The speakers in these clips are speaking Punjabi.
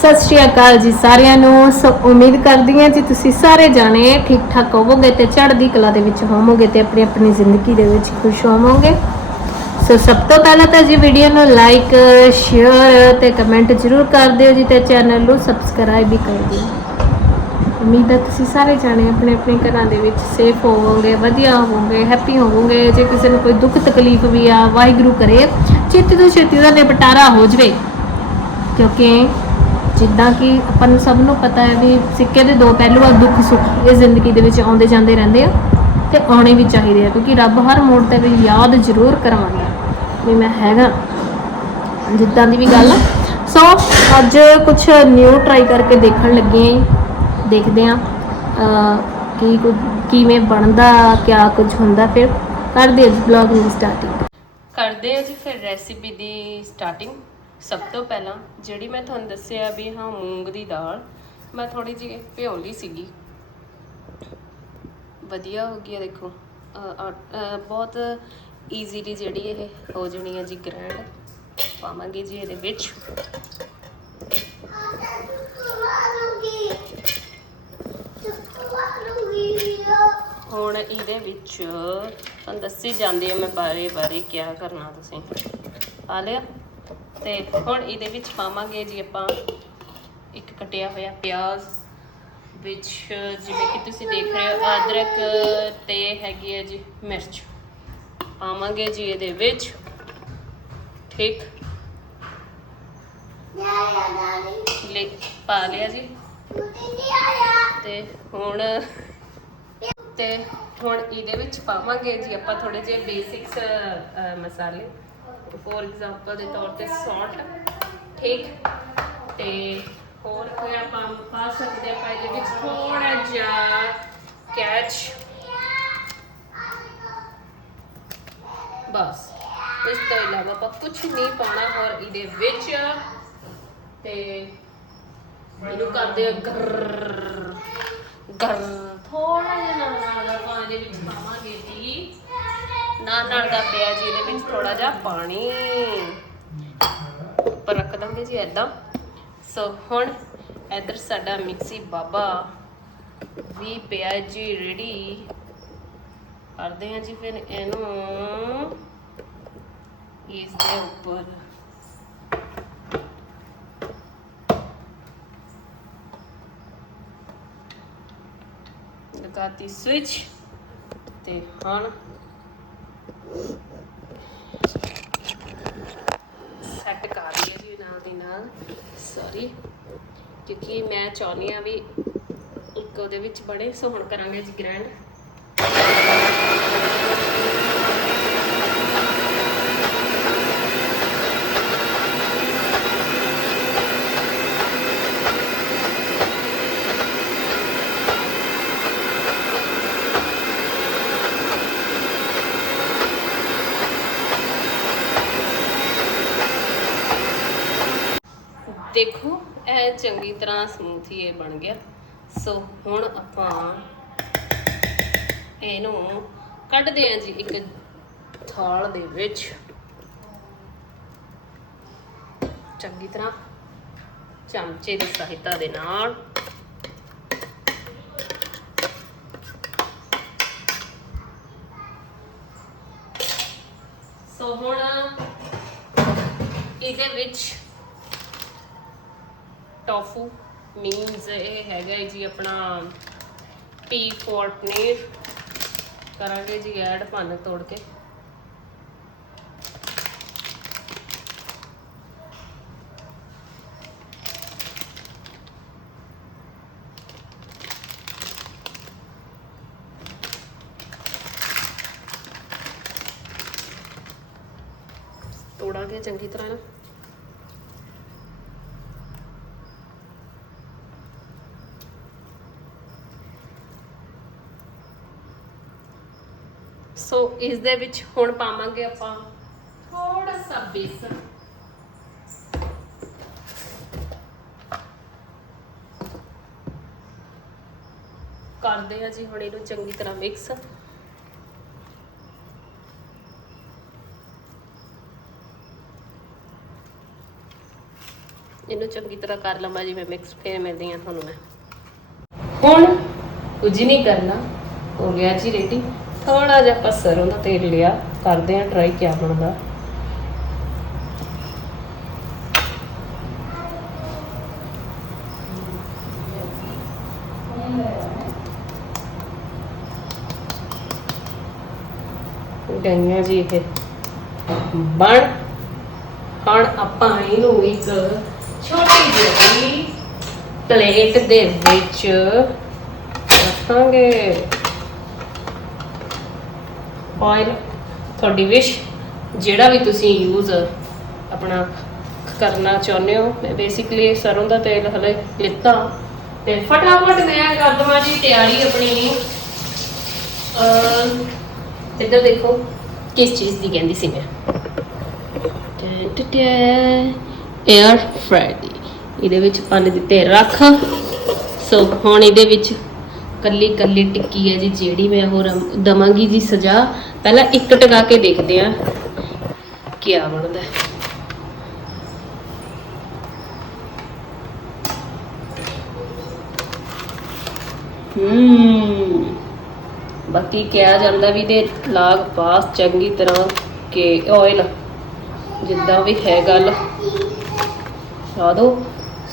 ਸਤਿ ਸ਼੍ਰੀ ਅਕਾਲ ਜੀ ਸਾਰਿਆਂ ਨੂੰ। ਸੋ ਉਮੀਦ ਕਰਦੀ ਹਾਂ ਜੀ ਤੁਸੀਂ ਸਾਰੇ ਜਾਣੇ ਠੀਕ ਠਾਕ ਹੋਵੋਗੇ ਤੇ ਚੜ੍ਹਦੀ ਕਲਾ ਦੇ ਵਿੱਚ ਹੋਵੋਗੇ ਤੇ ਆਪਣੀ ਆਪਣੀ ਜ਼ਿੰਦਗੀ ਦੇ ਵਿੱਚ ਖੁਸ਼ ਹੋਵੋਗੇ। ਸੋ ਸਭ ਤੋਂ ਪਹਿਲਾਂ ਤਾਂ ਜੀ ਵੀਡੀਓ ਨੂੰ ਲਾਈਕ ਸ਼ੇਅਰ ਤੇ ਕਮੈਂਟ ਜ਼ਰੂਰ ਕਰ ਦਿਓ ਜੀ ਤੇ ਚੈਨਲ ਨੂੰ ਸਬਸਕ੍ਰਾਈਬ ਵੀ ਕਰ ਦਿਓ। ਉਮੀਦ ਹੈ ਤੁਸੀਂ ਸਾਰੇ ਜਾਣੇ ਆਪਣੇ ਆਪਣੇ ਘਰਾਂ ਦੇ ਵਿੱਚ ਸੇਫ ਹੋਵੋਗੇ, ਵਧੀਆ ਹੋਵੋਗੇ ਹੈਪੀ ਹੋਵੋਗੇ। ਜੇ ਕਿਸੇ ਨੂੰ ਕੋਈ ਦੁੱਖ ਤਕਲੀਫ ਵੀ ਆ, ਵਾਹਿਗੁਰੂ ਕਰੇ। ਛੇਤੀ ਤੋਂ ਛੇਤੀ ਦਾ ਨਿਪਟਾਰਾ ਹੋ ਜਵੇ। ਕਿਉਂਕਿ ਜਿੱਦਾਂ ਕਿ ਆਪਾਂ ਨੂੰ ਸਭ ਨੂੰ ਪਤਾ ਹੈ ਵੀ ਸਿੱਕੇ ਦੇ ਦੋ ਪਹਿਲੂ ਆ ਦੁੱਖ ਸੁੱਖ ਇਹ ਜ਼ਿੰਦਗੀ ਦੇ ਵਿੱਚ ਆਉਂਦੇ ਜਾਂਦੇ ਰਹਿੰਦੇ ਆ ਤੇ ਆਉਣੇ ਵੀ ਚਾਹੀਦੇ ਆ ਕਿਉਂਕਿ ਰੱਬ ਹਰ ਮੋੜ ਤੇ ਵੀ ਯਾਦ ਜ਼ਰੂਰ ਕਰਵਾਉਂਦਾ ਵੀ ਮੈਂ ਹੈਗਾ। ਜਿੱਦਾਂ ਦੀ ਵੀ ਗੱਲ ਆ। ਸੋ ਅੱਜ ਕੁਝ ਨਿਊ ਟਰਾਈ ਕਰਕੇ ਦੇਖਣ ਲੱਗੇ ਆਂ ਦੇਖਦੇ ਆਂ ਅਹ, ਕੀ ਕਿਵੇਂ ਬਣਦਾ ਕਿਆ ਕੁਝ ਹੁੰਦਾ ਫਿਰ। ਕਰਦੇ ਅੱਜ ਬਲੌਗ ਨੂੰ ਸਟਾਰਟਿੰਗ ਕਰਦੇ ਹਾਂ ਜੀ ਫਿਰ ਰੈਸਿਪੀ ਦੀ ਸਟਾਰਟਿੰਗ ਸਭ ਤੋਂ ਪਹਿਲਾਂ ਜਿਹੜੀ ਮੈਂ ਤੁਹਾਨੂੰ ਦੱਸਿਆ ਵੀ ਹਾਂ, ਮੂੰਗ ਦੀ ਦਾਲ, ਮੈਂ ਥੋੜੀ ਜਿਹੀ ਭਿਓ ਲਈ ਸੀਗੀ। ਵਧੀਆ ਹੋ ਗਈ ਆ ਦੇਖੋ। ਬਹੁਤ ਈਜ਼ੀਲੀ ਜਿਹੜੀ ਇਹ ਹੋ ਜਣੀ ਹੈ ਜੀ ਗ੍ਰੈਂਡ ਪਾਵਾਂਗੇ ਜੀ ਇਹਦੇ ਵਿੱਚ। ਹੁਣ ਇਹਦੇ ਵਿੱਚ ਤੁਹਾਨੂੰ ਦੱਸੀ ਜਾਂਦੀ ਹੈ ਮੈਂ ਬਾਰੇ ਬਾਰੇ ਕੀ ਕਰਨਾ ਤੁਸੀਂ। ਆ ਲਿਆ। ਤੇ ਹੁਣ ਇਹਦੇ ਵਿੱਚ ਪਾਵਾਂਗੇ ਜੀ ਆਪਾਂ ਇੱਕ ਕਟਿਆ ਹੋਇਆ ਪਿਆਜ਼, ਵਿੱਚ ਜਿਵੇਂ ਕਿ ਤੁਸੀਂ ਦੇਖ ਰਹੇ ਹੋ, ਅਦਰਕ ਤੇ ਹੈਗੀ ਹੈ ਜੀ ਮਿਰਚ। ਪਾਵਾਂਗੇ ਜੀ ਇਹਦੇ ਵਿੱਚ, ਠੀਕ। ਲੈ, ਪਾ ਲਿਆ ਜੀ। ਤੇ ਹੁਣ ਤੇ ਹੁਣ ਇਹਦੇ ਵਿੱਚ ਪਾਵਾਂਗੇ ਜੀ ਆਪਾਂ ਥੋੜੇ ਜਿਹੇ ਬੇਸਿਕਸ ਮਸਾਲੇ। ਫੋਰ ਐਗਜ਼ਾਮਪਲ ਦੇ ਤੌਰ ਤੇ ਸਾਲਟ ਠੀਕ ਤੇ ਹੋਰ ਕੋਈ ਆਪਾਂ ਪਾ ਸਕਦੇ ਆਪਾਂ ਇਹਦੇ ਵਿੱਚ ਥੋੜਾ ਜਿਹਾ ਕੈਚ ਬਸ, ਇਸ ਤੋਂ ਇਲਾਵਾ ਆਪਾਂ ਕੁਝ ਨਹੀਂ ਪਾਉਣਾ ਹੋਰ ਇਹਦੇ ਵਿੱਚ ਤੇ ਇਹਨੂੰ ਕਰਦੇ ਆ ਗਰ ਗਰ ਥੋੜਾ ਜਿਹਾ ਨਾਲ ਨਾਲ ਦਾ ਪਾਣੀ ਵਿੱਚ ਪਾਵਾਂਗੇ ਜੀ। ਨਾਲ ਨਾਲ ਦਾ ਪਿਆ ਜੀ, ਇਹਦੇ ਵਿੱਚ ਥੋੜਾ ਜਿਹਾ ਪਾਣੀ। ਉੱਪਰ ਰੱਖ ਦਾਂਗੇ ਜੀ ਐਦਾਂ ਸੋ ਹੁਣ ਇਧਰ ਸਾਡਾ ਮਿਕਸੀ ਬਾਬਾ ਵੀ ਪਿਆ ਜੀ ਰੈਡੀ ਕਰਦੇ ਹਾਂ ਜੀ ਫਿਰ ਇਹਨੂੰ ਇਸ ਦੇ ਉੱਪਰ। ਲਗਾਤੀ ਸਵਿਚ ਤੇ ਹੁਣ ਸੈੱਟ ਕਰ ਲਈ ਹੈ ਜੀ ਨਾਲ ਦੀ ਨਾਲ। ਸੌਰੀ ਕਿਉਂਕਿ ਮੈਂ ਚਾਹੁੰਦੀ ਆ ਵੀ ਇੱਕ ਉਹਦੇ ਵਿੱਚ ਬੜੇ ਸੋ ਹੁਣ ਕਰਾਂਗੇ ਜੀ ਗ੍ਰੈਂਡ ਦੇਖੋ, ਇਹ ਚੰਗੀ ਤਰ੍ਹਾਂ ਸਮੂਥੀ ਇਹ ਬਣ ਗਿਆ। ਸੋ ਹੁਣ ਆਪਾਂ ਇਹਨੂੰ ਕੱਢਦੇ ਹਾਂ ਜੀ ਇੱਕ ਥਾਲ ਦੇ ਵਿੱਚ। ਚੰਗੀ ਤਰ੍ਹਾਂ ਚਮਚੇ ਦੀ ਸਹਾਇਤਾ ਦੇ ਨਾਲ। ਸੋ ਹੁਣ ਇਹਦੇ ਵਿੱਚ ਟੋਫੂ ਮੀਨਸ ਇਹ ਹੈਗਾ ਹੈ ਜੀ ਆਪਣਾ ਪੀ ਫੋਰ ਪਨੀਰ। ਕਰਾਂਗੇ ਜੀ ਐਡ ਭੰਨ ਤੋੜ ਕੇ। ਤੋੜਾਂਗੇ ਚੰਗੀ ਤਰ੍ਹਾਂ। ਨਾ ਸੋ ਇਸ ਦੇ ਵਿੱਚ ਹੁਣ ਪਾਵਾਂਗੇ ਆਪਾਂ ਥੋੜਾ ਸਾ ਬੇਸਨ। ਕਰਦੇ ਆ ਜੀ ਹੁਣ ਇਹਨੂੰ ਚੰਗੀ ਤਰ੍ਹਾਂ ਮਿਕਸ ਇਹਨੂੰ ਚੰਗੀ ਤਰ੍ਹਾਂ ਕਰ ਲਵਾਂ ਜੀ ਮੈਂ ਮਿਕਸ ਫੇਰ ਮਿਲਦੀ ਆ ਤੁਹਾਨੂੰ ਮੈਂ। ਹੁਣ ਕੁਝ ਨਹੀਂ ਕਰਨਾ, ਹੋ ਗਿਆ ਜੀ ਰੈਡੀ ਥੋੜਾ ਜਿਹਾ ਆਪਾਂ ਸਰੋਂ ਦਾ ਤੇਲ ਲਿਆ, ਕਰਦੇ ਆ ਟਰਾਈ ਕਿਆ ਬਣਦਾ। ਗਈਆਂ ਜੀ ਇਹ। ਬਣ। ਹੁਣ ਆਪਾਂ ਇਹਨੂੰ ਇੱਕ ਛੋਟੀ ਜਿਹੀ ਪਲੇਟ ਦੇ ਵਿੱਚ ਰੱਖਾਂਗੇ। ਆਇਲ ਤੁਹਾਡੀ ਵਿਸ਼ ਜਿਹੜਾ ਵੀ ਤੁਸੀਂ ਯੂਜ਼ ਆਪਣਾ ਕਰਨਾ ਚਾਹੁੰਦੇ ਹੋ। ਮੈਂ ਬੇਸਿਕਲੀ ਸਰੋਂ ਦਾ ਤੇਲ ਹਲੇ ਲਿੱਤਾ। ਤੇ ਫਟਾਫਟ ਮੈਂ ਕਰ ਦਵਾਂ ਜੀ ਤਿਆਰੀ ਆਪਣੀ। ਅਹ, ਇੱਧਰ ਦੇਖੋ ਕਿਸ ਚੀਜ਼ ਦੀ ਕਹਿੰਦੀ ਸੀ ਮੈਂ। 에ਅਰ ਫਰਾਈ ਇਹਦੇ ਵਿੱਚ ਪੰਨ ਦਿੱਤੇ ਰੱਖ। ਸੋ ਹੁਣ ਇਹਦੇ ਵਿੱਚ ਕੱਲੀ ਕੱਲੀ ਟਿੱਕੀ ਹੈ ਜੀ, ਜਿਹੜੀ ਮੈਂ ਹੋਰ ਦਵਾਂਗੀ ਜੀ ਸਜਾ। ਪਹਿਲਾਂ ਇੱਕ ਟਕਾ ਕੇ ਦੇਖਦੇ ਆ ਕੀ ਬਣਦਾ ਹੈ। ਹੂੰ। ਬਾਕੀ ਕਿਹਾ ਜਾਂਦਾ ਵੀ ਦੇ ਲਾਗ ਪਾਸ ਚੰਗੀ ਤਰ੍ਹਾਂ ਕਿ ਆਇਲ ਜਿੱਦਾਂ ਵੀ ਹੈ ਗੱਲ। ਲਾ ਦੋ।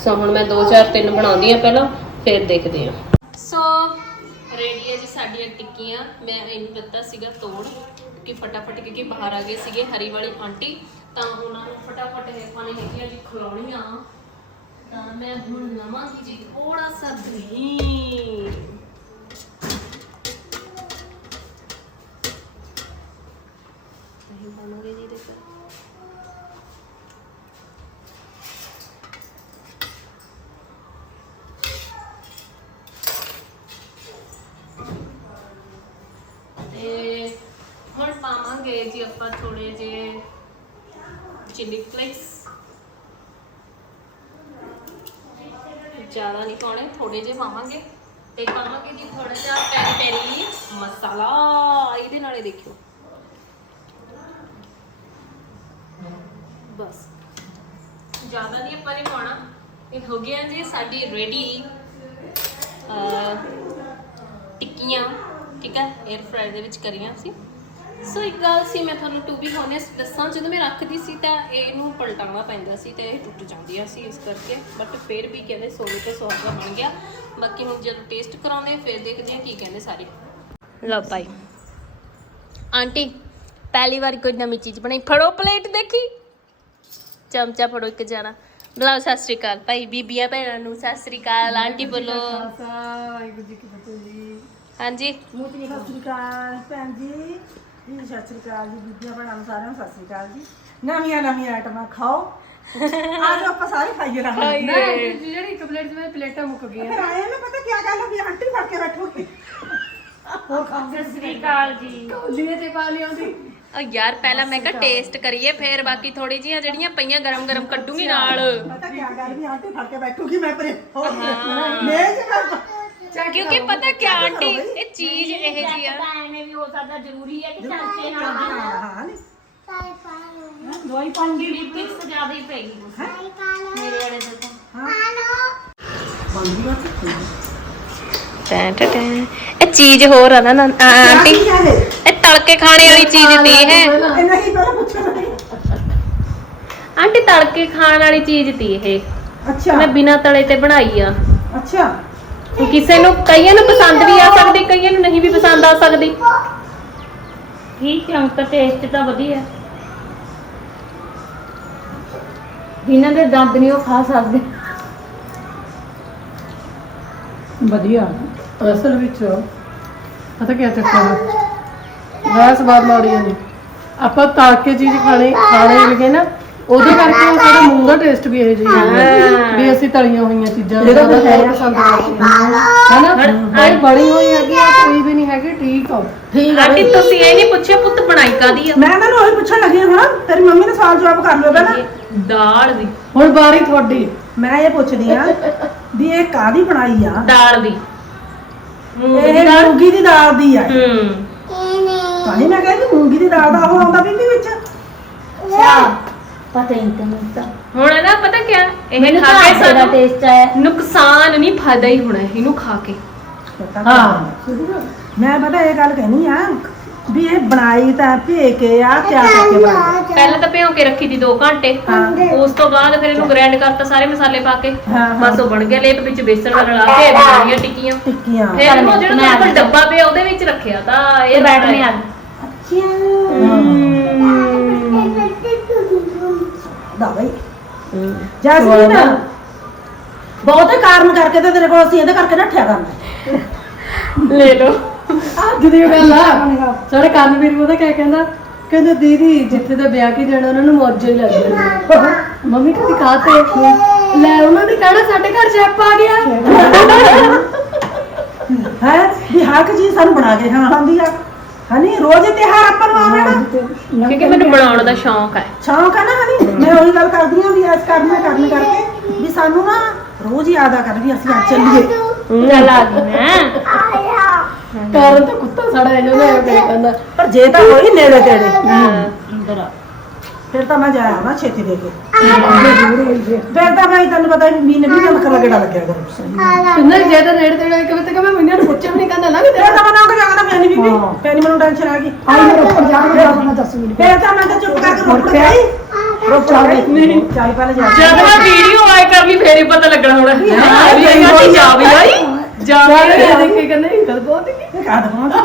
ਸੋ ਹੁਣ ਮੈਂ 2 4 3 ਬਣਾਉਂਦੀ ਆ ਪਹਿਲਾਂ, ਫਿਰ ਦੇਖਦੇ ਆ ਹੈ ਟਿੱਕੀਆਂ ਮੈਂ ਇਹਨੂੰ ਦਿੱਤਾ ਸੀਗਾ ਤੋੜ, ਕਿ ਫਟਾਫਟ ਕਿਉਂਕਿ ਬਾਹਰ ਆ ਗਏ ਸੀਗੇ ਹਰੀ ਵਾਲੀ ਆਂਟੀ, ਤਾਂ ਉਹਨਾਂ ਨੂੰ ਫਟਾਫਟ ਇਹ ਪਾਣੀ ਹੈਗੀਆਂ ਜੀ ਖਲਾਉਣੀਆਂ ਤਾਂ ਮੈਂ ਹੁਣ ਲਵਾਂਗੀ ਜੀ ਥੋੜਾ ਸਾ ਦਹੀਂ। ਆਪਾਂ ਥੋੜੇ ਜਿਹੇ ਚਿਲੀ ਫਲੇਕਸ ਜ਼ਿਆਦਾ ਨਹੀਂ ਪਾਉਣੇ ਥੋੜੇ ਜਿਹੇ ਪਾਵਾਂਗੇ। ਤੇ ਪਾਵਾਂਗੇ ਜੀ ਥੋੜਾ ਜਿਹਾ ਪੈਰੀ ਪੈਰੀ ਮਸਾਲਾ ਇਹਦੇ ਨਾਲੇ ਦੇਖਿਓ। ਬਸ। ਜ਼ਿਆਦਾ ਨਹੀਂ ਆਪਾਂ ਨੇ ਪਾਉਣਾ। ਇਹ ਹੋ ਗਿਆ ਜੀ ਸਾਡੀ ਰੈਡੀ ਟਿੱਕੀਆਂ, ਠੀਕ ਹੈ 에ਅਰ ਫਰਾਈ ਦੇ ਵਿੱਚ ਕਰੀਆਂ ਸੀ ਸੋ ਇੱਕ ਗੱਲ ਸੀ ਮੈਂ ਤੁਹਾਨੂੰ ਟੂ ਬੀ ਹੋਨੈਸਟ ਦੱਸਾਂ ਜਦੋਂ ਮੈਂ ਰੱਖਦੀ ਸੀ ਤਾਂ ਇਹਨੂੰ ਪਲਟਾਉਣਾ ਪੈਂਦਾ ਸੀ ਤੇ ਇਹ ਟੁੱਟ ਜਾਂਦੀਆਂ ਸੀ ਇਸ ਕਰਕੇ। ਬਟ ਫਿਰ ਵੀ ਕਹਿੰਦੇ ਸੋਨੇ ਤੇ ਸੁਹਾਗਾ ਬਣ ਗਿਆ। ਬਾਕੀ ਹੁਣ ਜਦੋਂ ਟੇਸਟ ਕਰਾਉਂਦੇ ਫਿਰ ਦੇਖਦੇ ਹਾਂ ਕੀ ਕਹਿੰਦੇ ਸਾਰੇ। ਲਓ ਭਾਈ। ਆਂਟੀ ਪਹਿਲੀ ਵਾਰ ਕੋਈ ਨਵੀਂ ਚੀਜ਼ ਬਣਾਈ। ਫੜੋ ਪਲੇਟ ਦੇਖੀ। ਚਮਚਾ ਫੜੋ ਇੱਕ ਜਾਣਾ। ਬੁਲਾਓ ਸਤਿ ਸ੍ਰੀ ਅਕਾਲ ਭਾਈ। ਬੀਬੀਆਂ ਭੈਣਾਂ ਨੂੰ ਸਤਿ ਸ੍ਰੀ ਅਕਾਲ। ਆਂਟੀ ਬੋਲੋ। ਵਾਹਿਗੁਰੂ ਜੀ ਕੀ ਫਤਿਹ ਜੀ। ਹਾਂਜੀ। ਸਤਿ ਸ੍ਰੀ ਅਕਾਲ ਭੈਣ ਜੀ। ਜੀ ਸਤਿ ਸ੍ਰੀ ਅਕਾਲ ਜੀ ਬੀਬੀਆਂ ਭੈਣਾਂ ਨੂੰ ਸਾਰਿਆਂ ਨੂੰ ਸਤਿ ਸ੍ਰੀ ਅਕਾਲ ਜੀ। ਨਵੀਆਂ ਨਵੀਆਂ ਆਈਟਮਾਂ ਖਾਓ। ਅੱਜ ਆਪਾਂ ਸਾਰੇ ਖਾਈਏ ਰਹਾਂਗੇ ਜਿਹੜੀ ਇੱਕ ਪਲੇਟ ਵਿੱਚ ਪਲੇਟਾਂ ਮੁੱਕ ਗਈਆਂ। ਫਿਰ ਆਏ ਨਾ ਪਤਾ ਕੀ ਗੱਲ ਹੈ ਵੀ ਆਂਟੀ ਫੜ ਕੇ ਬੈਠੋਗੇ। ਖਾਂਦੇ ਸ੍ਰੀ ਅਕਾਲ ਜੀ। ਕੌਲੀਏ ਤੇ ਪਾ ਲਿਆਉਂਦੀ ਉਹ ਯਾਰ ਪਹਿਲਾਂ ਮੈਂ ਕਿਹਾ ਟੇਸਟ ਕਰੀਏ ਫਿਰ ਬਾਕੀ ਥੋੜੀ ਜੀਆਂ ਜਿਹੜੀਆਂ ਪਈਆਂ ਗਰਮ ਗਰਮ ਕੱਢੂਗੀ ਨਾਲ। ਪਤਾ ਕੀ ਗੱਲ ਵੀ ਆਂਟੀ ਫੜ ਕੇ ਬੈਠੂਗੀ ਮੈਂ ਪਰੇ। ਹੋਰ ਮੈਂ ਜੀ ਮੈਂ ਕਿਉਂਕਿ ਪਤਾ ਕੀ ਆਂਟੀ ਇਹ ਚੀਜ਼ ਇਹ ਜੀ ਆ। ਐਵੇਂ ਵੀ ਹੋ ਸਕਦਾ ਜ਼ਰੂਰੀ ਹੈ ਕਿ ਚਾਚੇ ਹਾਂ ਨਾਲ ਹਾਂ ਨਹੀਂ। ਦਵਾਈ ਪਾਉਂਦੀ ਲਿਪਿਕਸ ਜ਼ਿਆਦਾ ਹੀ ਪੈਗੀ ਮੇਰੇ ਵਾਲੇ ਦੇ ਤਾਂ। ਬੰਦੀ ਵਾਟ ਟੈਂ ਟੈਂ ਟੈਂ। ਇਹ ਚੀਜ਼ ਹੋਰ ਆ ਨਾ ਨਾ- ਆ, ਆਂਟੀ। ਹੈ ਇਹ? ਤੜਕੇ ਖਾਣੇ ਵਾਲੀ ਚੀਜ਼ ਤੀ ਹੈ। ਇਹ ਨਹੀਂ ਪਹਿਲਾਂ ਪੁੱਛਣਾ ਨਹੀਂ ਆਂਟੀ ਤੜਕੇ ਖਾਣ ਵਾਲੀ ਚੀਜ਼ ਤੀ ਇਹ। ਅੱਛਾ। ਮੈਂ ਬਿਨਾਂ ਤਲੇ ਤੇ ਬਣਾਈ ਆ। ਅੱਛਾ। ਕਿਸੇ ਨੂੰ ਕਈਆਂ ਨੂੰ ਪਸੰਦ ਵੀ ਆ ਸਕਦੀ ਕਈਆਂ ਨੂੰ ਨਹੀਂ ਵੀ ਪਸੰਦ ਆ ਸਕਦੀ। ਠੀਕ ਹੈ ਤਾਂ ਟੇਸਟ ਤਾਂ ਵਧੀਆ। ਜਿਨ੍ਹਾਂ ਦੇ ਦੰਦ ਨਹੀਂ ਉਹ ਖਾ ਸਕਦੇ। ਵਧੀਆ। ਅਸਲ ਵਿੱਚ ਪਤਾ ਕੀ ਚੱਕਰ ਹੈ ਬਸ ਬਾਤ ਮਾੜੀ ਹੈ ਜੀ। ਆਪਾਂ ਤਲ ਕੇ ਚੀਜ਼ ਖਾਣੇ ਖਾਣੇ ਲੱਗੇ ਨਾ ਉਹਦੇ ਕਰਕੇ ਉਹ ਸਾਡਾ ਮੂੰਹ ਦਾ ਟੇਸਟ ਵੀ ਇਹ ਜਿਹੀ ਹੈ ਵੀ ਅਸੀਂ ਤਲੀਆਂ ਹੋਈਆਂ ਚੀਜ਼ਾਂ ਜ਼ਿਆਦਾ ਹੈ ਪਸੰਦ ਆਉਂਦੀਆਂ ਹੈਨਾ? ਇਹ ਬਣੀ ਹੋਈ ਹੈਗੀ ਆ ਕੋਈ ਵੀ ਨਹੀਂ ਹੈਗੀ ਠੀਕ ਆ। ਠੀਕ ਆਂਟੀ ਤੁਸੀਂ ਇਹ ਨਹੀਂ ਪੁੱਛਿਆ ਪੁੱਤ ਬਣਾਈ ਕਾਦੀ ਆ? ਮੈਂ ਤੈਨੂੰ ਉਹੀ ਪੁੱਛਣ ਲੱਗੀ ਹਾਂ ਹੁਣ ਤੇਰੀ ਮੰਮੀ ਨੇ ਸਵਾਲ ਜਵਾਬ ਕਰ ਲਿਓ ਪਹਿਲਾਂ। ਦਾਲ ਦੀ। ਹੁਣ ਬਾਰੀ ਤੁਹਾਡੀ। ਮੈਂ ਇਹ ਪੁੱਛਦੀ ਆ ਵੀ ਇਹ ਕਾਦੀ ਬਣਾਈ ਆ? ਦਾਲ ਦੀ। ਮੂੰਗ ਦੀ ਇਹ ਦਾਲ? ਮੂੰਗੀ ਦੀ ਦਾਲ ਦੀ ਆ। ਹੂੰ। ਤਾਂ ਹੀ ਮੈਂ ਕਹਿੰਦੀ ਮੂੰਗੀ ਦੀ ਦਾਲ ਦਾ ਉਹ ਆਉਂਦਾ ਬੀਬੀ ਵਿੱਚ। ਪਤਾ ਹੀ ਨਹੀਂ ਤੈਨੂੰ ਤਾਂ। ਹੁਣ ਨਾ ਪਤਾ ਕਿਆ? ਇਹ ਮੈਨੂੰ ਖਾ ਤਾਂ ਕੇ ਆਟੇ ਦਾ ਸਾਨੂੰ ਟੇਸਟ ਆਇਆ। ਨੁਕਸਾਨ ਨਹੀਂ ਫਾਇਦਾ ਹੀ ਹੋਣਾ ਇਹਨੂੰ ਖਾ ਕੇ। ਹਾਂ। ਮੈਂ ਪਤਾ ਇਹ ਗੱਲ ਕਹਿਣੀ ਆ ਵੀ ਇਹ ਬਣਾਈ ਤਾਂ ਭੇ ਕੇ ਆ ਤਿਆਰ ਕਰਕੇ ਬਣਾਈ ਪਹਿਲਾਂ ਤਾਂ ਭਿਓ ਕੇ ਰੱਖੀ ਦੀ 2 ਘੰਟੇ ਉਸ ਤੋਂ ਬਾਅਦ ਫਿਰ ਇਹਨੂੰ ਗ੍ਰਾਈਂਡ ਕਰਤਾ ਸਾਰੇ ਮਸਾਲੇ ਪਾ ਕੇ। ਹਾਂ, ਹਾਂ। ਬਸ ਉਹ ਬਣ ਗਿਆ ਲੇਪ ਵਿੱਚ ਬੇਸਣ ਦਾ ਰਲਾ ਕੇ ਬਣਾਈਆਂ ਟਿੱਕੀਆਂ। ਟਿੱਕੀਆਂ। ਫਿਰ ਉਹ ਜਿਹੜਾ ਤੁਹਾਡੇ ਕੋਲ ਡੱਬਾ ਪਿਆ ਉਹਦੇ ਵਿੱਚ ਰੱਖਿਆ ਤਾਂ ਇਹ ਇਹ ਬੈਠ ਮੇ ਆ ਦਾ ਬਈ। ਜੈਸਮੀਨ ਬਹੁਤੇ ਕਾਰਨ ਕਰਕੇ ਤੇ ਤੇਰੇ ਕੋਲ ਅਸੀਂ ਇਹਦੇ ਕਰਕੇ ਨੱਠਿਆ ਕਰਨਾ। ਲੈ ਲਓ। ਅੱਜ ਦੀ ਗੱਲ ਆ। ਸਾਡੇ ਕਰਨਵੀਰ ਉਹਦਾ ਕਿਆ ਕਹਿੰਦਾ? ਕਹਿੰਦਾ ਦੀਦੀ ਜਿੱਥੇ ਤੇ ਵਿਆਹ ਕੇ ਜਾਣਾ ਉਹਨਾਂ ਨੂੰ ਮੌਜਾਂ ਹੀ ਲੱਗ ਮੰਮੀ ਕਦੀ ਖਾਤੇ ਲੈ ਉਹਨਾਂ ਨੇ ਕਹਿਣਾ ਸਾਡੇ ਘਰ ਸ਼ੈਫ ਆ ਗਿਆ। ਹੈ? ਵੀ ਹਰ ਇੱਕ ਚੀਜ਼ ਸਾਨੂੰ ਬਣਾ ਕੇ ਖਾਣਾ ਆਉਂਦੀ ਆ। ਹਨੀ ਰੋਜ਼ ਹੀ ਤਿਉਹਾਰ ਆਪਾਂ ਨੂੰ ਨਾ। ਕਿਉਂਕਿ ਮੈਨੂੰ ਬਣਾਉਣ ਦਾ ਸ਼ੌਂਕ ਹੈ। ਸ਼ੌਂਕ ਆ ਨਾ ਹਨੀ? ਮੈਂ ਉਹੀ ਗੱਲ ਕਰਦੀ ਆ ਵੀ ਅੱਜ ਕਰਨਾ ਕਰਨਾ ਕਰਕੇ ਵੀ ਸਾਨੂੰ ਨਾ ਰੋਜ਼ ਹੀ ਆਦਾ ਕਰ ਵੀ ਅਸੀਂ ਅੱਜ ਚੱਲੀਏ। ਚੱਲ ਆ ਗਈ ਮੈਂ। ਕਾਰਨ ਤਾਂ ਕੁੱਤਾ ਸਾਡਾ ਇਹ ਜੋ ਨਾ ਕਹਿੰਦਾ ਪਰ ਜੇ ਤਾਂ ਹੋਈ ਨੇੜੇ ਤੇੜੇ। ਅੰਦਰ ਆ। ਫਿਰ ਤਾਂ ਮੈਂ ਜਾਇਆ ਨਾ ਛੇਤੀ ਦੇ ਕੇ। ਫਿਰ ਤਾਂ ਮੈਂ ਤੈਨੂੰ ਪਤਾ ਵੀ ਮੀਨੇ ਵੀ ਨਮਕ ਲੱਗੜਾ ਲੱਗਿਆ ਕਰੂ। ਕਿੰਨਾ ਜੇ ਤਾਂ ਨੇੜੇ ਤੇੜੇ ਕਿਵੇਂ ਤੇ ਮੈਂ ਮੈਨੂੰ ਨੂੰ ਪੁੱਛਿਆ ਵੀ ਨਹੀਂ ਕਹਿੰਦਾ ਲੱਗ ਫਿਰ ਤਾਂ ਮੈਂ ਨਾ ਜਾਣਾ ਪੈਣੀ ਬੀਬੀ। ਪੈਣੀ ਮੈਨੂੰ ਟੈਨਸ਼ਨ ਆ ਗਈ। ਆਈ ਮੈਂ ਰੋਪੜ ਜਾ ਕੇ ਮੈਂ ਦੱਸ ਮਿੰਟ ਫਿਰ ਤਾਂ ਮੈਂ ਤਾਂ ਚੁੱਪ ਕਰਕੇ ਰੋਪੜ ਗਈ। ਰੋਪੜ ਗਈ ਨਹੀਂ ਚੱਲ ਪਹਿਲੇ ਜਾ। ਜਦ ਮੈਂ ਵੀਡੀਓ ਆਏ ਕਰ ਲਈ ਫੇਰ ਹੀ ਪਤਾ ਲੱਗਣਾ ਹੁਣ। ਹਾਂ ਕਹਿੰਦੀ ਜਾ ਵੀ ਆਈ। ਜਾ ਵੀ ਆਈ ਦੇਖੇ ਕਹਿੰਦੇ ਇਹ ਗੱਲ ਬਹੁਤ ਹੀ ਕਦ ਪਹੁੰਚੀ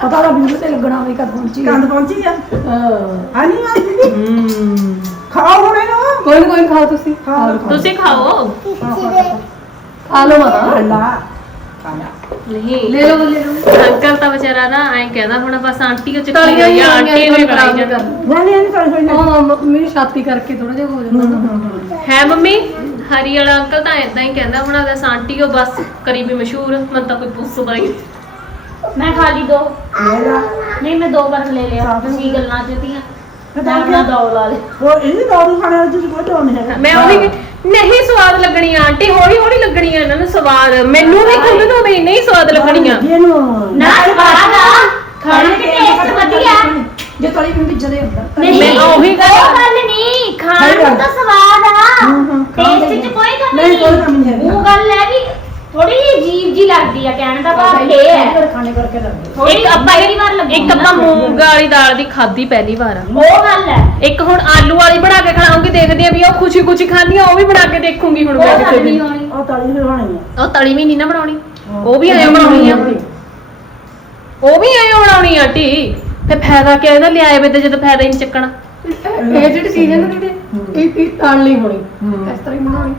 ਪਤਾ ਲੱਗ ਮੈਨੂੰ ਤੇ ਲੱਗਣਾ ਵੀ ਕਦ ਪਹੁੰਚੀ ਕੰਦ ਪਹੁੰਚੀ ਆ? ਹਾਂ। ਹਾਂ ਨਹੀਂ ਆ ਖਾਓ ਹੁਣ ਇਹਨੂੰ ਕੋਈ ਨੀ, ਕੋਈ ਨੀ, ਖਾਓ ਤੁਸੀਂ। ਖਾ ਲਓ ਤੁਸੀਂ ਖਾਓ। ਖਾ ਲਓ ਮਾਤਾ। ਅੱਲਾ ਖਾਣਾ ਨਹੀਂ। ਲੈ ਲਓ ਲੈ ਲਓ। ਅੰਕਲ ਤਾਂ ਵਿਚਾਰਾ ਨਾ ਐਂ ਕਹਿੰਦਾ ਹੁਣ ਬਸ ਆਂਟੀ ਉਹ ਚੱਕੀ ਤਲੀਆਂ ਹੋਈ ਹੀ ਆ ਆਂਟੀ ਆਂਟੀ ਨੇ ਨੇ ਬਣਾਈ ਬਣਾਈ ਜਾਂਦਾ। ਜਾਂਦਾ ਨਹੀਂ ਨਹੀਂ ਕੋਈ ਕੋਈ ਨਹੀਂ ਉਹ ਮੇਰੀ ਛਾਤੀ ਕਰਕੇ ਥੋੜਾ ਜਿਹਾ ਹੋ ਜਾਂਦਾ। ਹੈ ਮੰਮੀ? ਹਰੀ ਵਾਲਾ ਅੰਕਲ ਤਾਂ ਇਦਾਂ ਹੀ ਕਹਿੰਦਾ ਹੁਣ ਆਦਾ ਆਂਟੀ ਉਹ ਬਸ ਕਰੀ ਵੀ ਮਸ਼ਹੂਰ ਮਨ ਤਾਂ ਕੋਈ ਪੁੱਛਦਾ ਹੀ ਮੈਂ ਖਾ ਲਈ ਦੋ। ਨਹੀਂ ਮੈਂ ਦੋ ਵਾਰ ਲੈ ਲਿਆ ਕੀ ਗੱਲਾਂ ਦੌੜ ਲਾ ਲਿਆ ਉਹ ਇਹ ਵੀ ਦੌੜੂ ਖਾਣੇ ਵਿੱਚ ਕੋਈ ਡਰ ਨਹੀਂ ਹੈਗਾ। ਮੈਂ ਉਹੀ ਨਹੀਂ ਸਵਾਦ ਲੱਗਣੀ ਆਂਟੀ ਹੌਲੀ ਹੌਲੀ ਲੱਗਣੀ ਆ ਇਹਨਾਂ ਨੂੰ ਸਵਾਦ। ਮੈਨੂੰ ਵੀ ਖੁਦ ਨੂੰ ਵੀ ਨਹੀਂ ਸਵਾਦ ਲੱਗਣੀਆਂ। ਇਹਨੂੰ ਨਾ ਸਵਾਦ ਆ ਖਾਣੇ ਦੇ ਟੇਸਟ ਵਧੀਆ। ਜੇ ਤਲੀ ਵੀ ਜਦੇ ਹੁੰਦਾ। ਨਹੀਂ ਮੈਂ ਉਹੀ ਗੱਲ- ਉਹ ਗੱਲ ਨਹੀਂ ਖਾਣ ਨੂੰ ਤਾਂ ਸਵਾਦ ਆ ਟੇਸਟ 'ਚ ਕੋਈ ਕਮੀ ਨਹੀਂ, ਕੋਈ ਕਮੀ ਨਹੀਂ ਹੈਗੀ। ਉਹ ਗੱਲ ਹੈ ਵੀ ਥੋੜੀ ਜੀ ਲੱਗਦੀ ਆ ਕਹਿਣ ਦਾ ਭਾਵ ਇਹ ਹੈ। ਖਾਣੇ ਕਰਕੇ ਲੱਗਦਾ ਇੱਕ ਆਪਾਂ ਪਹਿਲੀ ਵਾਰ ਲੱਗੀ ਇੱਕ ਆਪਾਂ ਮੂੰਗ ਵਾਲੀ ਦਾਲ ਦੀ ਖਾਦੀ ਪਹਿਲੀ ਵਾਰ ਆ। ਉਹ ਗੱਲ ਹੈ। ਇੱਕ ਹੁਣ ਆਲੂ ਵਾਲੀ ਬਣਾ ਕੇ ਖਿਲਾਉਂਗੀ ਦੇਖਦੀ ਆ ਵੀ ਉਹ ਖੁਸ਼ੀ ਖੁਸ਼ੀ ਖਾਂਦੀ ਆ ਉਹ ਵੀ ਬਣਾ ਕੇ ਦੇਖੂੰਗੀ ਹੁਣ ਉਹ ਮੈਂ ਗੱਲ ਕਿਸੇ ਨਹੀਂ ਦਿਨ ਹੋਣੀ ਉਹ ਤਲੀ ਵੀ ਬਣਾਉਣੀ ਆ। ਉਹ ਤਲੀ ਵੀ ਨਹੀਂ ਨਾ ਬਣਾਉਣੀ। ਉਹ ਵੀ ਐਂ ਬਣਾਉਣੀ ਆ। ਉਹ ਵੀ ਐਂ ਬਣਾਉਣੀ ਆ ਟੀ। ਤੇ ਫਾਇਦਾ ਕੀ ਆ ਇਹਦਾ ਲਿਆਏ ਵੇ ਤੇ ਜਦੋਂ ਫਾਇਦਾ ਹੀ ਨਹੀਂ ਚੱਕਣਾ। ਇਹ ਜਿਹੜੀ ਚੀਜ਼ ਹੈ ਨਾ ਦੀਦੀ ਇਹ ਇਹ ਤਾਲ ਨਹੀਂ ਹੋਣੀ। ਇਸ ਤਰ੍ਹਾਂ ਹੀ ਬਣਾਉਣੀ।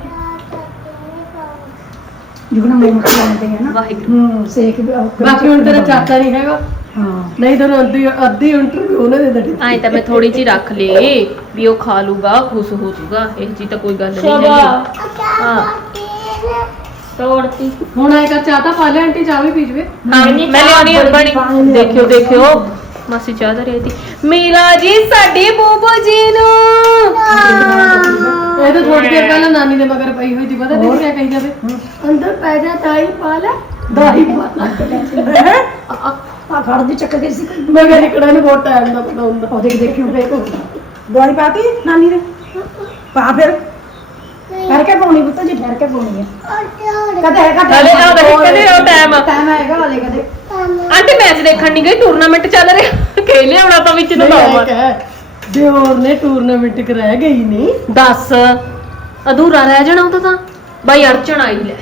ਜਿਗਣਾ ਮੈਂ ਮਖਾਉਂਦੇ ਆ ਨਾ ਵਾਹਿਗੁਰੂ। ਹੂੰ ਸੇਕ ਵੀ ਉਹ ਬਾਕੀ ਹੁਣ ਤੇਰਾ ਚਾਚਾ ਨਹੀਂ ਹੈਗਾ। ਹਾਂ। ਨਹੀਂ ਤਾਂ ਅੱਧੀ ਅੱਧੀ ਇੰਟਰਵਿਊ ਉਹਨੇ ਦੇ ਦੇਣੀ। ਐਂ ਤਾਂ ਮੈਂ ਥੋੜੀ ਜਿਹੀ ਰੱਖ ਲਈ ਵੀ ਉਹ ਖਾ ਲੂਗਾ ਖੁਸ਼ ਹੋ ਜਾਊਗਾ। ਇਹ ਜੀ ਤਾਂ ਕੋਈ ਗੱਲ ਨਹੀਂ ਹੈਗੀ। ਹਾਂ। ਤੋੜਤੀ ਹੁਣ ਆਏ ਕਰ ਚਾਹ ਤਾਂ ਪਾ ਲਿਆ ਆਂਟੀ ਚਾਹ ਵੀ ਪੀ ਜਵੇ। ਹਾਂ ਮੈਂ ਲਿਆਉਣੀ ਆ ਬਣੀ। ਦੇਖਿਓ ਦੇਖਿਓ। ਮਾਸੀ ਚਾਹ ਦਾ ਰਹੀ ਸੀ। ਮੀਰਾ ਜੀ ਸਾਡੀ ਬੂਬੂ ਜੀ ਨੂੰ। ਇਹ ਤਾਂ ਥੋੜੀ ਦੇਰ ਪਹਿਲਾਂ ਨਾਨੀ ਦੇ ਮਗਰ ਪਈ ਹੋਈ ਸੀ ਪਤਾ ਤੇ ਕਿਆ ਕਹੀ ਜਾਵੇ। ਅੰਦਰ ਪੈ ਜਾ ਤਾਈ ਪਾ ਲੈ। ਦਾਈ ਪਾ ਲੈ। ਆ ਘੜ ਦੀ ਚੱਕ ਗਈ ਸੀ। ਮੈਂ ਕਿਹਾ ਨਿਕੜਾ ਨੂੰ ਬਹੁਤ ਟਾਈਮ ਦਾ ਪਤਾ ਹੁੰਦਾ ਉਹ ਦੇਖ ਦੇਖਿਓ ਫੇਕ ਦਵਾਈ ਪਾਤੀ ਨਾਨੀ ਨੇ? ਪਾ ਫਿਰ। ਕਰਕੇ ਪਾਉਣੀ ਪੁੱਤ ਜੀ ਠਹਿਰ ਕੇ ਪਾਉਣੀ ਆ? ਕਦੇ ਹੈਗਾ ਕਦੇ ਉਹ ਟਾਈਮ ਟਾਈਮ ਹੈਗਾ ਹਲੇ ਕਦੇ। ਆਂਟੀ ਮੈਚ ਦੇਖਣ ਨਹੀਂ ਗਈ ਟੂਰਨਾਮੈਂਟ ਚੱਲ ਰਿਹਾ। ਖੇਲ ਲਿਆਉਣਾ ਤਾਂ ਵਿੱਚ ਨੂੰ ਲਾਉਣਾ ਦਿਓਰ ਨੇ ਟੂਰਨਾਮੈਂਟ ਕਰਾਇਆ ਗਈ ਨਹੀਂ। ਦੱਸ ਅਧੂਰਾ ਰਹਿ ਜਾਣਾ ਉਹ ਤਾਂ ਤਾਂ। ਬਾਈ ਅੜਚਣ ਆਈ ਲੈ।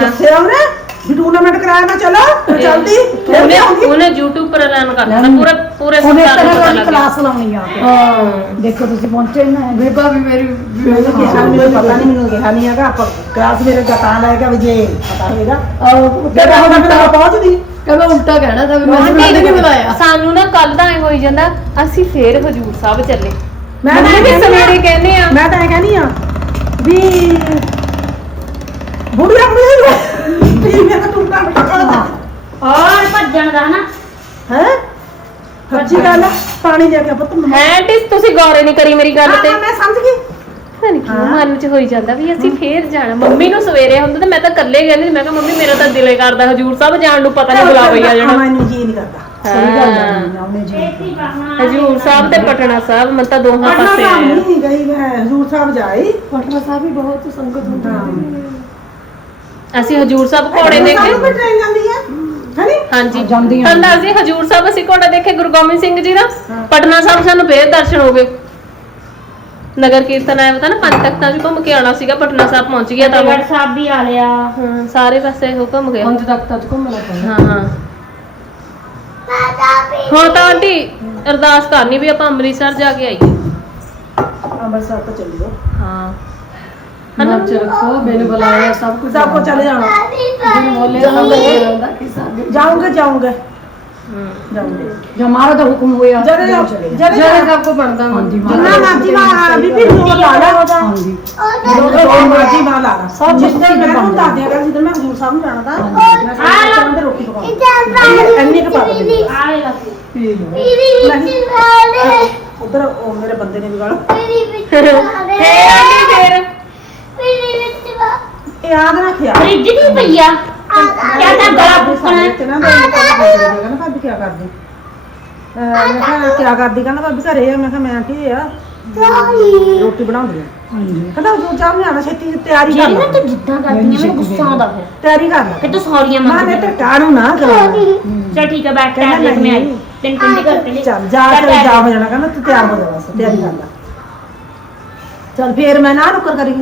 ਦੱਸਿਆ ਉਹਨੇ ਵੀ ਟੂਰਨਾਮੈਂਟ ਕਰਾਇਆ ਮੈਂ ਚਲੋ ਫਿਰ ਜਲਦੀ। ਫਿਰ ਉਹਨੇ ਉਹਨੇ YouTube ਪਰ ਐਲਾਨ ਕਰ ਦਿੱਤਾ ਪੂਰੇ ਪੂਰੇ ਸੰਸਾਰ ਨੂੰ ਪਤਾ ਲੱਗ ਗਿਆ। ਲਾਉਣੀ ਆ ਹਾਂ। ਦੇਖੋ ਤੁਸੀਂ ਪਹੁੰਚੇ ਨਾ। ਬੇਬਾ ਵੀ ਮੇਰੀ ਮੈਨੂੰ ਕਿਹਾ ਮੈਨੂੰ ਪਤਾ ਨਹੀਂ ਮੈਨੂੰ ਕਿਹਾ ਨਹੀਂ ਹੈਗਾ ਆਪਾਂ ਕਲਾਸ ਮੇਰੇ ਦਾ ਤਾਂ ਲਾਏਗਾ ਵੀ ਜੇ ਪਤਾ ਹੋਏਗਾ। ਆਹ ਜਿਹੜਾ ਹੁਣ ਮੈਂ ਪਹੁੰਚਦੀ। ਕਹਿੰਦਾ ਉਲਟਾ ਕਹਿਣਾ ਤਾਂ ਵੀ ਮੈਂ ਤੁਹਾਨੂੰ ਨਹੀਂ ਬੁਲਾਇਆ। ਸਾਨੂੰ ਨਾ ਕੱਲ ਦਾ ਐ ਹੋਈ ਜਾਂਦਾ ਅਸੀਂ ਫੇਰ ਹਜੂਰ ਸਾਹਿਬ ਚੱਲੇ। ਮੈਂ ਤਾਂ ਵੀ ਇਹ ਸਵੇਰੇ ਕਹਿੰਦੇ ਆ ਮੈਂ ਤਾਂ ਇਹ ਕਹਿੰਦੀ ਆ ਵੀ ਬੁੜੀਆ ਬੁੜੀਆ ਵੀ ਮੈਂ ਤਾਂ ਟੂਰਨਾਮੈਂਟ ਕਰਾਉਂਦਾ ਔਰ ਭੱਜਣ ਦਾ ਨਾ ਹੈ? ਸੱਚੀ ਗੱਲ ਆ, ਪਾਣੀ ਦੇ ਕੇ ਪੁੱਤ ਮੈਂ ਹੈ ਟਿਸ ਤੁਸੀਂ ਗੌਰੇ ਨਹੀਂ ਕਰੀ ਮੇਰੀ ਗੱਲ ਤੇ। ਮੈਂ ਸਮਝ ਗਈ। ਪਤਾ ਨੀ ਕਿਉਂ ਮਨ ਚ ਹੋਈ ਜਾਂਦਾ ਵੀ ਅਸੀਂ ਫੇਰ ਜਾਣਾ। ਮੰਮੀ ਨੂੰ ਸਵੇਰੇ ਹੁੰਦਾ ਤੇ ਮੈਂ ਤਾਂ ਇਕੱਲੇ ਕਹਿੰਦੀ ਮੈਂ ਕਿਹਾ ਮੰਮੀ ਮੇਰਾ ਤਾਂ ਦਿਲੇ ਕਰਦਾ ਹਜੂਰ ਸਾਹਿਬ ਜਾਣ ਨੂੰ ਪਤਾ ਨਹੀਂ ਬੁਲਾ ਪਈ ਆ ਜਾਣਾ। ਮੈਨੂੰ ਜੀ ਨਹੀਂ ਕਰਦਾ। ਸਹੀ ਗੱਲ ਹੈ। ਉਹਨੇ ਜੀ ਹਜੂਰ ਸਾਹਿਬ ਤੇ ਪਟਨਾ ਸਾਹਿਬ ਮੈਂ ਤਾਂ ਦੋਹਾਂ ਪਟਨਾ ਪਾਸੇ ਸਾਹਿਬ ਆਇਆ ਨਹੀਂ ਗਈ ਮੈਂ ਹਜ਼ੂਰ ਸਾਹਿਬ ਜਾਈ। ਪਟਨਾ ਸਾਹਿਬ ਵੀ ਬਹੁਤ ਸੰਗਤ ਹੁੰਦੀ ਹੈ। ਅਸੀਂ ਹਜੂਰ ਸਾਹਿਬ ਘੋੜੇ ਦੇਖੇ। ਟ੍ਰੇਨ ਜਾਂਦੀ ਹੈ? ਹੈਨੀ? ਹਾਂਜੀ। ਤੁਹਾਨੂੰ ਦੱਸਦੀ ਹਜੂਰ ਸਾਹਿਬ ਅਸੀਂ ਘੋੜਾ ਦੇਖੇ ਗੁਰੂ ਗੋਬਿੰਦ ਸਿੰਘ ਜੀ ਦਾ। ਪਟਨਾ ਸਾਹਿਬ ਸਾਨੂੰ ਫੇਰ ਦਰਸ਼ਨ ਹੋ ਗਏ। ਨਗਰ ਕੀਰਤਨ ਆਇਆ ਪਤਾ ਨਾ ਪੰਜ ਤਖਤਾਂ 'ਚ ਘੁੰਮ ਕੇ ਆਉਣਾ ਸੀਗਾ ਪਟਨਾ ਸਾਹਿਬ ਪਹੁੰਚ ਗਿਆ ਤਾਂ। ਫਤਿਹਗੜ੍ਹ ਸਾਹਿਬ ਵੀ ਆ ਲਿਆ। ਹਾਂ ਸਾਰੇ ਪਾਸੇ ਉਹ ਘੁੰਮ ਗਿਆ ਪੰਜ ਤੱਕ ਤੱਕ ਘੁੰਮਣਾ ਪੈਂਦਾ ਹਾਂ ਹਾਂ। ਹੁਣ ਤਾਂ ਆਂਟੀ ਅਰਦਾਸ ਕਰਨੀ ਵੀ ਆਪਾਂ ਅੰਮ੍ਰਿਤਸਰ ਜਾ ਕੇ ਆਈਏ। ਅੰਮ੍ਰਿਤਸਰ ਤੋਂ ਚੱਲਿਓ ਹਾਂ। ਮਨ ਚ ਰੱਖੋ ਮੈਨੂੰ ਬੁਲਾਇਆ ਸਭ ਕੁਝ ਸਭ ਕੋ ਚਲੇ ਜਾਣਾ ਜਿਹਨੂੰ ਬੋਲੇ ਨਾ ਬੋਲਦਾ ਕਿ ਸਾਡੇ ਜਾਉਂਗੇ ਜਾਉਂਗੇ ਹਮ। ਜਾਉਂਗੇ ਜੋ ਹਮਾਰਾ ਤਾਂ ਹੁਕਮ ਹੋਇਆ ਜਦ ਜਿਹੜੇ ਜਦ ਸਭ ਕੋ ਬਣਦਾ ਹਾਂਜੀ ਜਿੰਨਾ ਮਰਜ਼ੀ ਮਾਂ ਬੀਬੀ ਨੂੰ ਲਾ ਲਾ ਹਾਂਜੀ ਜੋ ਜੋ ਮਰਜ਼ੀ ਮਾਂ ਲਾ ਲਾ ਸਭ ਜਿਸ ਦਿਨ ਮੈਂ ਤੁਹਾਨੂੰ ਦੱਸ ਦਿਆ ਕਰ ਜਿੱਦਣ ਯਾਦ ਰੱਖਿਆ ਫ੍ਰਿਜ ਦੀ ਪਈਆ ਕਿਆ ਤਾਂ ਗਲਾ ਫੁੱਕਣਾ ਤੇ ਨਾ ਮੈਂ ਕਹਿੰਦਾ ਭਾਬੀ ਕੀ ਕਰਦੀ ਅਹ ਮੈਂ ਕਿਹਾ ਕੀ ਕਰਦੀ ਕਹਿੰਦਾ ਭਾਬੀ ਘਰੇ ਆ ਮੈਂ ਕਿਹਾ ਮੈਂ ਆਂਟੀ ਆ ਰੋਟੀ ਬਣਾਉਂਦੀ ਆ ਕਹਿੰਦਾ ਉਹ ਚਾਹ ਨਹੀਂ ਆਣਾ ਛੇਤੀ ਤਿਆਰੀ ਕਰ ਜਿਹੜੀ ਨਾ ਲੈ ਤੂੰ ਜਿੱਦਾਂ ਕਰਦੀ ਆ ਮੈਨੂੰ ਗੁੱਸਾ ਆਉਂਦਾ ਫਿਰ ਤਿਆਰੀ ਕਰ ਲੈ ਫਿਰ ਤੂੰ ਸੌਰੀਆਂ ਮਾਂ ਮੰਗਦੀ ਨੇ ਤੇ ਟਾਣੂ ਨਾ ਕਰਾ ਚਲ ਠੀਕ ਹੈ ਬੈਠ ਕਹਿੰਦਾ ਟੈਬਲੇਟ ਮੈਂ ਆਈ ਨਹੀਂ। ਤਿੰਨ ਤਿੰਨ ਕਰਕੇ ਲਈ ਚੱਲ ਜਾ ਕੇ ਜਾ ਹੋ ਜਾਣਾ ਕਹਿੰਦਾ ਤੂੰ ਤਿਆਰ ਹੋ ਜਾ ਬਸ ਤਿਆਰੀ ਕਰ ਲੈ ਚੱਲ ਫੇਰ ਮੈਂ ਨਾ ਨੁਕਰ ਕਰੀ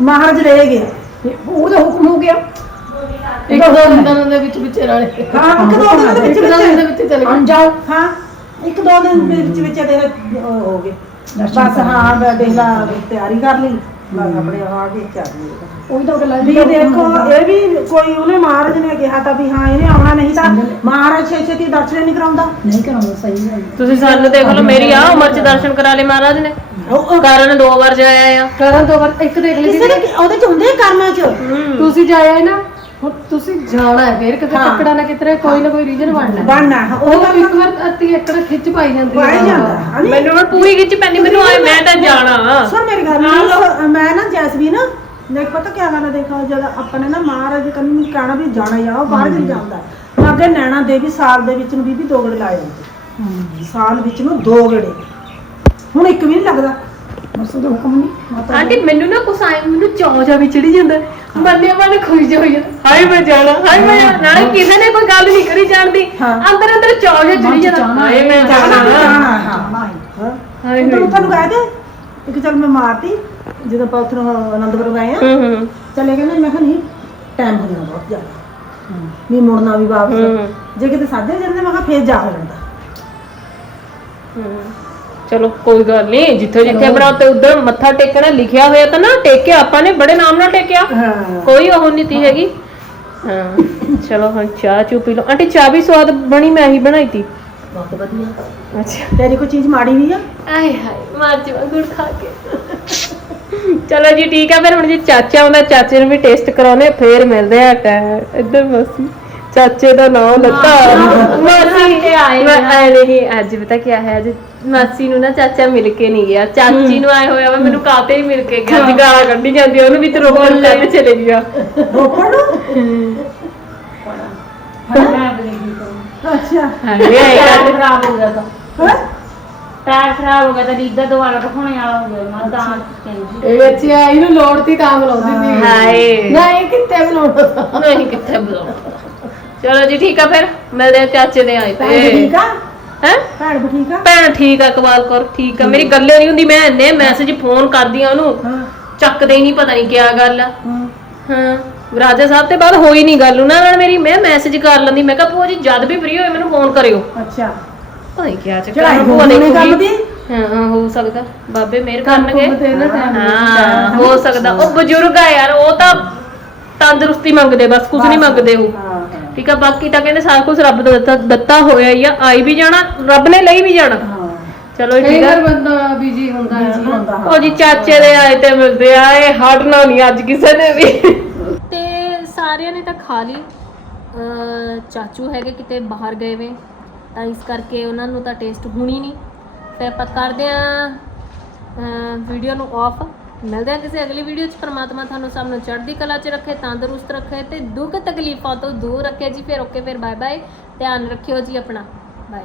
ਮਹਾਰਾਜ ਰਹਿ ਗਏ। ਉਹਦਾ ਹੁਕਮ ਹੋ ਗਿਆ। ਇੱਕ ਦੋ ਦਿਨਾਂ ਦੇ ਵਿੱਚ ਵਿੱਚ ਨਾਲੇ ਹਾਂ ਇੱਕ ਦੋ ਦਿਨ ਦੇ ਵਿੱਚ ਇੱਕ ਦੋ ਦਿਨ ਦੇ ਵਿੱਚ ਵਿੱਚ ਚਲੇ ਹਾਂ ਜਾਓ। ਹਾਂ ਇੱਕ ਦੋ ਦਿਨ ਦੇ ਵਿੱਚ ਵਿੱਚ ਤੇਰੇ ਉਹ ਹੋ ਗਏ। ਬਸ ਹਾਂ ਮੈਂ ਦੇਖ ਲਾ ਤਿਆਰੀ ਕਰ ਲਈ। ਬਸ ਆਪਣੇ ਆ ਕੇ ਚੱਲ ਗਏ। ਉਹੀ ਤਾਂ ਗੱਲ ਵੀ ਦੇਖੋ ਇਹ ਵੀ ਕੋਈ ਉਹਨੇ ਮਹਾਰਾਜ ਨੇ ਕਿਹਾ ਤਾਂ ਵੀ ਹਾਂ ਇਹਨੇ ਆਉਣਾ ਨਹੀਂ ਤਾਂ ਮਹਾਰਾਜ ਛੇ ਛੇਤੀ ਦਰਸ਼ਨ ਨਹੀਂ ਕਰਾਉਂਦਾ। ਨਹੀਂ ਕਰਾਉਂਦਾ ਸਹੀ ਗੱਲ ਤੁਸੀਂ ਸਾਨੂੰ ਦੇਖ ਲਓ ਮੇਰੀ ਆ ਉਮਰ 'ਚ ਦਰਸ਼ਨ ਕਰਾ ਲਏ ਮਹਾਰਾਜ ਨੇ। ਉਹ- ਕਾਰਨ ਦੋ ਵਾਰ ਜਾਇਆ ਆ। ਕਰਨ ਤੋਂ ਬਾਅਦ ਇੱਕ ਦੇਖ ਲਈ ਕਿਸੇ ਦੇ ਉਹਦੇ ਚ ਹੁੰਦੇ ਆ ਕਰਮਾਂ ਚ? ਤੁਸੀਂ ਜਾਇਆ ਹੈ ਨਾ ਹੁਣ ਤੁਸੀਂ ਜਾਣਾ ਹੈ ਫੇਰ ਕਿਤੇ ਹਾਂ। ਟੱਕੜਾ ਨਾ ਕਿਤੇ ਕੋਈ ਨਾ ਕੋਈ ਰੀਜਨ ਬਣਨਾ। ਹੈ। ਬਣਨਾ ਉਹ ਉਹ ਇੱਕ ਵਾਰ ਅੱਤੀ ਏਕੜ ਖਿੱਚ ਪਾਈ ਜਾਂਦੀ ਪਾਈ ਜਾਂਦਾ ਹਨੀ ਮੈਨੂੰ ਹੁਣ ਪੂਰੀ ਖਿੱਚ ਪੈਂਦੀ ਮੈਨੂੰ ਆਏ ਮੈਂ ਤਾਂ ਜਾਣਾ। ਸੁਣ ਮੇਰੀ ਗੱਲ ਨਹੀਂ ਮੈਂ ਨਾ ਜੈਸਮੀਨ ਦੇਖ ਪਤਾ ਕੀ ਗੱਲ ਹੈ ਦੇਖੋ ਜਦ ਆਪਣੇ ਨਾ ਮਹਾਰਾਜ ਕੰਨ ਕਹਿਣਾ ਵੀ ਜਾਣਾ ਹੀ ਆ ਉਹ ਬਾਹਰ ਵੀ ਜਾਂਦਾ ਮੈਂ ਅੱਗੇ ਨੈਣਾ ਦੇਵੀ ਸਾਲ ਦੇ ਵਿੱਚ ਨੂੰ ਬੀਬੀ ਦੋ ਗੇੜੇ ਲਾਏ ਜਾਂਦੇ ਸਾਲ ਵਿੱਚ ਨੂੰ ਦੋ ਗੇੜੇ। ਹੁਣ ਇੱਕ ਵੀ ਨਹੀਂ ਲੱਗਦਾ। ਬਸ ਉਹਦਾ ਹੁਕਮ ਨਹੀਂ ਆਂਟੀ ਮੈਨੂੰ ਨਾ ਕੁਛ ਆਏ ਮੈਨੂੰ ਚੌਂ ਜਾ ਵੀ ਚੜੀ ਜਾਂਦਾ। ਮੰਨੇ ਮਨ ਖੁਸ਼ ਜਾ ਹੋਈ ਜਾਂਦਾ। ਹਾਏ ਮੈਂ ਜਾਣਾ ਹਾਏ ਮੈਂ ਜਾਣਾ। ਨਾਲੇ ਕਿਸੇ ਨੇ ਕੋਈ ਗੱਲ ਨਹੀਂ ਕਰੀ ਜਾਣਦੀ। ਹਾਂ। ਅੰਦਰ ਅੰਦਰ ਚੌਂ ਜਾ ਚੜੀ ਜਾਂਦਾ ਹਾਏ ਮੈਂ ਜਾਣਾ। ਜਾਣਾ ਹਾਂ। ਹਾਂ ਹਾਏ ਤੈਨੂੰ ਤੁਹਾਨੂੰ ਕਹਿ ਦੇ ਇੱਕ ਚੱਲ ਮੈਂ ਮਾਰਤੀ ਜਦੋਂ ਆਪਾਂ ਉੱਥੋਂ ਆਨੰਦਪੁਰ ਗਏ ਆ। ਹੂੰ ਹੂੰ। ਚਲੇ ਗਏ ਨਾ ਮੈਂ ਕਿਹਾ ਨਹੀਂ ਟਾਈਮ ਹੋ ਜਾਣਾ ਬਹੁਤ ਜ਼ਿਆਦਾ। ਨਹੀਂ ਮੁੜਨਾ ਵੀ ਵਾਪਸ। ਜੇ ਕਿਤੇ ਸਾਦੇ ਜਾਂਦੇ ਮੈਂ ਕਿਹਾ ਫੇਰ ਜਾ ਹੋ ਜਾਂਦਾ ਹੂੰ। ਚਲੋ ਕੋਈ ਗੱਲ ਨਹੀਂ ਜਿੱਥੇ ਜਿੱਥੇ ਬਣਾ ਤੇ ਉਧਰ ਮੱਥਾ ਟੇਕਣਾ ਲਿਖਿਆ ਹੋਇਆ ਤਾਂ ਨਾ ਟੇਕਿਆ ਆਪਾਂ ਨੇ ਬੜੇ ਨਾਮ ਨਾਲ ਟੇਕਿਆ। ਹਾਂ। ਕੋਈ ਉਹ ਨਹੀਂ ਤੀ ਹੈਗੀ। ਹਾਂ ਚਲੋ ਹੁਣ ਚਾਹ ਚੂ ਪੀ ਲਓ। ਆਂਟੀ ਚਾਹ ਵੀ ਸਵਾਦ ਬਣੀ ਮੈਂ ਹੀ ਬਣਾਈ ਤੀ। ਬਹੁਤ ਵਧੀਆ। ਅੱਛਾ। ਤੇਰੀ ਕੋਈ ਚੀਜ਼ ਮਾੜੀ ਵੀ ਆ? ਆਏ ਹਾਏ ਮਾਰ ਜਵਾ ਗੁੜ ਖਾ ਕੇ। ਚਲੋ ਜੀ ਠੀਕ ਆ ਫਿਰ ਹੁਣ ਜੀ ਚਾਚਾ ਆਉਂਦਾ ਚਾਚੇ ਨੂੰ ਵੀ ਟੇਸਟ ਕਰਾਉਨੇ ਫੇਰ ਮਿਲਦੇ ਆ ਟੈ- ਇੱਧਰ ਮਾਸੀ ਚਾਚੇ ਦਾ ਨਾਮ ਲੱਤਾ। ਮਾਸੀ ਤੇ ਆਏ ਮੈਂ ਆਏ ਨਹੀਂ ਅੱਜ ਪਤਾ ਕੀ ਹੈ ਅੱਜ ਮਾਸੀ ਨੂੰ ਨਾ ਚਾਚਾ ਮਿਲ ਕੇ ਨਹੀਂ ਗਿਆ। ਚਾਚੀ ਨੂੰ ਆਏ ਹੋਇਆ ਵਾ ਮੈਨੂੰ ਕਾਤੇ ਹੀ ਮਿਲ ਕੇ ਗਿਆ? ਅੱਜ ਗਾਲਾਂ ਕੱਢੀ ਜਾਂਦੀ ਆ, ਉਹਨੂੰ ਵੀ ਤੇ ਰੋਕਣ ਲੈ ਚਲੇ ਗਿਆ। ਰੋਪੜ ਨੂੰ ਅੱਛਾ। ਹਾਏ ਹਾਏ ਟਾਇਰ ਖਰਾਬ ਹੋ ਗਿਆ ਤਾਂ। ਹੈਂ? ਟਾਇਰ ਖਰਾਬ ਹੋ ਗਿਆ ਤਾਂ ਲੀਦਾ ਦੁਬਾਰਾ ਦਿਖਾਉਣੇ ਵਾਲਾ ਹੋ ਗਿਆ ਮੈਂ ਤਾਂ ਕਹਿੰਦੀ ਇਹ ਵਿੱਚ ਇਹਨੂੰ ਲੋੜ ਤੀ ਤਾਂ ਬੁਲਾਉਂਦੀ ਸੀ ਹਾਏ। ਨਹੀਂ ਕਿੱਥੇ ਬੁਲਾਉਣਾ ਤਾਂ? ਨਹੀਂ ਕਿੱਥੇ ਚਲੋ ਜੀ ਠੀਕ ਆ ਫਿਰ। ਮਿਲਦੇ ਆ ਚਾਚੇ ਦੇ ਆਏ ਭੈਣ ਵੀ ਠੀਕ ਆ? ਹੈ? ਭੈਣ ਵੀ ਠੀਕ ਆ? ਭੈਣ ਠੀਕ ਆ ਕਵਾਲ ਕੌਰ ਠੀਕ ਆ। ਮੇਰੀ ਗੱਲੇ ਨਹੀਂ ਹੁੰਦੀ ਮੈਂ ਇੰਨੇ ਮੈਸੇਜ ਫੋਨ ਕਰਦੀ ਆ ਉਹਨੂੰ। ਚੱਕਦੇ ਹੀ ਨਹੀਂ ਪਤਾ ਨਹੀਂ ਕਿਆ ਗੱਲ ਆ। ਹਾਂ। ਹਾਂ। ਰਾਜਾ ਸਾਹਿਬ ਤੇ ਬਾਅਦ ਹੋਈ ਨਹੀਂ ਗੱਲ ਉਹਨਾਂ ਨਾਲ ਮੇਰੀ। ਮੈਂ ਮੈਸੇਜ ਕਰ ਲੈਂਦੀ ਮੈਂ ਕਿਹਾ ਭੂਆ ਜੀ ਜਦ ਵੀ ਫ੍ਰੀ ਹੋਏ ਮੈਨੂੰ ਫੋਨ ਕਰਿਓ। ਅੱਛਾ। ਨਹੀਂ ਕਿਆ ਚੱਕਰ ਹੋ ਭੂਆ ਗਈ ਦੇਖੂਗੀ। ਗੱਲ ਦੀ। ਹਾਂ ਸਕਦਾ। ਬਾਬੇ ਮਿਹਰ ਕਰਨਗੇ। ਹਾਂ ਹੋ ਸਕਦਾ। ਉਹ ਬਜ਼ੁਰਗ ਆ ਯਾਰ ਉਹ ਤਾਂ ਤੰਦਰੁਸਤੀ ਮੰਗਦੇ ਬਸ ਕੁਝ ਨਹੀਂ ਮੰਗਦੇ ਉਹ। ਠੀਕ ਆ ਬਾਕੀ ਤਾਂ ਕਹਿੰਦੇ ਸਾਰਾ ਕੁਝ ਰੱਬ ਦਾ ਦਿੱਤਾ ਦਿੱਤਾ ਹੋਇਆ ਹੀ ਆ। ਆਈ ਵੀ ਜਾਣਾ ਰੱਬ ਨੇ ਲਈ ਵੀ ਜਾਣਾ। ਹਾਂ। ਚਲੋ ਕਈ ਠੀਕ ਆ। ਵਾਰ ਬੰਦਾ ਬਿਜ਼ੀ ਹੁੰਦਾ ਹੈ ਉਹ ਜੀ ਚਾਚੇ ਦੇ ਆਏ ਤੇ ਮਿਲਦੇ ਆ ਇਹ ਹਟਣਾ ਨਹੀਂ ਅੱਜ ਕਿਸੇ ਨੇ ਵੀ। ਤੇ ਸਾਰਿਆਂ ਨੇ ਤਾਂ ਖਾ ਲਈ। ਅਹ ਚਾਚੂ ਹੈਗੇ ਕਿਤੇ ਬਾਹਰ ਗਏ ਵੇ। ਤਾਂ ਇਸ ਕਰਕੇ ਉਹਨਾਂ ਨੂੰ ਤਾਂ ਟੇਸਟ ਹੋਣੀ ਨਹੀਂ ਤੇ ਆਪਾਂ ਕਰਦੇ ਆ ਵੀਡੀਓ ਨੂੰ ਆਫ ਮਿਲਦੇ ਆ ਕਿਸੇ ਅਗਲੀ ਵੀਡੀਓ 'ਚ। ਪਰਮਾਤਮਾ ਤੁਹਾਨੂੰ ਸਭ ਨੂੰ ਚੜ੍ਹਦੀ ਕਲਾ 'ਚ ਰੱਖੇ, ਤੰਦਰੁਸਤ ਰੱਖੇ ਤੇ ਦੁੱਖ ਤਕਲੀਫਾਂ ਤੋਂ ਦੂਰ ਰੱਖੇ ਜੀ। ਫਿਰ ਓਕੇ, ਫਿਰ ਬਾਏ ਬਾਏ ਧਿਆਨ ਰੱਖਿਓ ਜੀ ਆਪਣਾ। ਬਾਏ